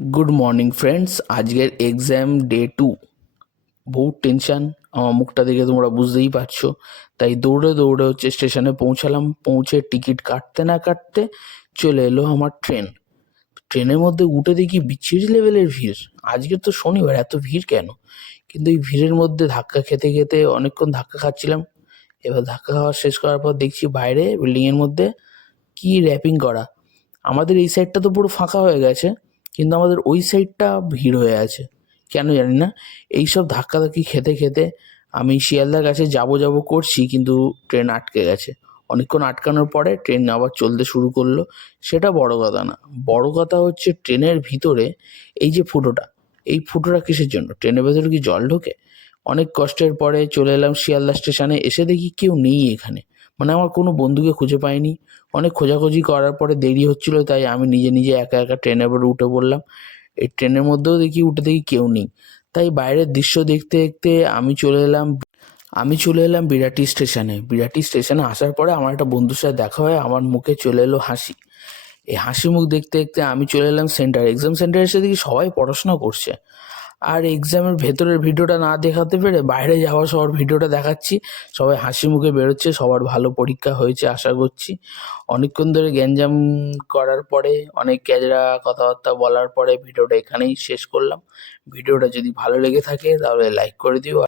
Good morning friends. আজকের exam day 2। বহুত tension, আমার মুখটা দেখে তোমরা বুঝতেই পারছো। তাই দৌড়ে দৌড়ে স্টেশনে পৌঁছালাম। পৌঁছে টিকিট কাটতে না কাটতে চলে এলো আমার ট্রেন। ট্রেনের মধ্যে উঠে দেখি বিচ্ছিরি লেভেলের ভিড়। আজকে তো শনিবার, এত ভিড় কেন? কিন্তু এই ভিড়ের মধ্যে ধাক্কা খেতে খেতে অনেকক্ষণ ধাক্কা খাচ্ছিলাম। এবার ধাক্কা খাওয়া শেষ করার পর দেখছি বাইরে বিল্ডিংয়ের মধ্যে কি র্যাপিং করা। আমাদের এই সাইডটা তো পুরো ফাঁকা হয়ে গেছে, কিন্তু আমাদের ওই সাইডটা ভিড় হয়ে আছে। কেন জানি না। এইসব ধাক্কাধাক্কি খেতে খেতে আমি শিয়ালদার কাছে যাব করছি, কিন্তু ট্রেন আটকে গেছে। অনেকক্ষণ আটকানোর পরে ট্রেন আবার চলতে শুরু করলো। সেটা বড় কথা না, বড় কথা হচ্ছে ট্রেনের ভিতরে এই যে ফুটোটা, এই ফুটোটা কিসের জন্য? ট্রেনের ভেতরে কি জল ঢোকে? অনেক কষ্টের পরে চলে এলাম শিয়ালদা স্টেশনে। এসে দেখি কেউ নেই এখানে, মানে আমার কোনো বন্ধুকে খুঁজে পাইনি। অনেক খোঁজাখুঁজি করার পরে দেরি হচ্ছিল, তাই আমি নিজে নিজে একা একা ট্রেনের উপরে উঠে পড়লাম। এই ট্রেনের মধ্যেও দেখি কেউ নেই। তাই বাইরের দৃশ্য দেখতে দেখতে আমি চলে এলাম বিরাটি স্টেশনে। বিরাটি স্টেশনে আসার পরে আমার একটা বন্ধুর সাথে দেখা হয়, আমার মুখে চলে এলো হাসি। এই হাসি মুখ দেখতে দেখতে আমি চলে এলাম এক্সাম সেন্টারে। এসে দেখি সবাই পড়াশোনা করছে। আর এক্সামের ভেতরের ভিডিওটা না দেখাতে পেরে বাইরে যাওয়া সবার ভিডিওটা দেখাচ্ছি। সবাই হাসি মুখে বেরোচ্ছে, সবার ভালো পরীক্ষা হয়েছে আশা করছি। অনেকক্ষণ ধরে গ্যাঞ্জাম করার পরে, অনেক ক্যাজরা কথাবার্তা বলার পরে ভিডিওটা এখানেই শেষ করলাম। ভিডিওটা যদি ভালো লেগে থাকে তাহলে লাইক করে দিও।